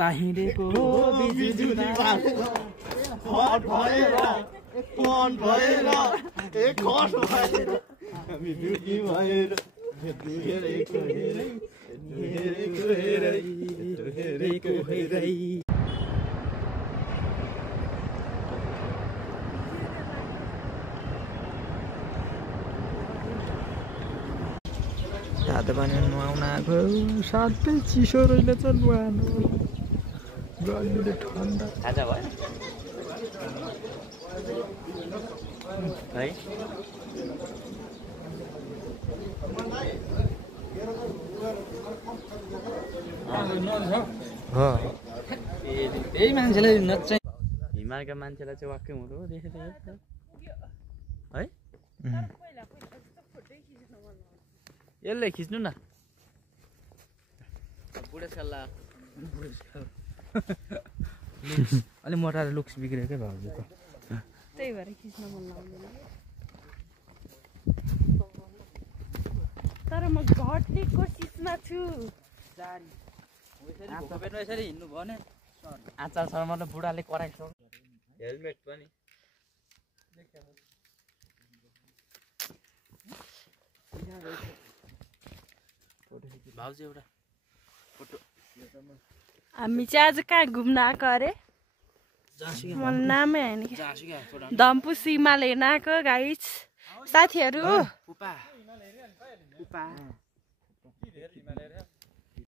रास्ता हिँडेको हो बिजुली बालेर हट भएर मन भएर एक खट भएर हामी दुखी भएर हेरेको हेरै हेरेको हेरै हेरेको हेरै तातो पानी नुहाउन आएको साथै चिसो रहेछ नुहाउनु गल्लीले ठन्डा खाजा भयो है त्यही मान्छेलाई नचाहि हिमालका मान्छेलाई चाहिँ वाक्कै हुँदो देखेको है यसले खिच्नु न बुढेसकाल अलि मोटाएर लुक्स बिग्रेकै भाउजू त त्यही भएर खिच्न मन लाग्दैन तर म घट्ने कोसिसमा छु यसरी हिँड्नु भयो नि आचार शर्मा र बुढाले कराइसक्यो हेलमेट पनि भाउजू एउटा फोटो हामी चाहिँ आज कहाँ घुम्न आएको अरे मलाई नामै होइन कि धम्पु सीमाले हेर्न आएको गाइस साथीहरू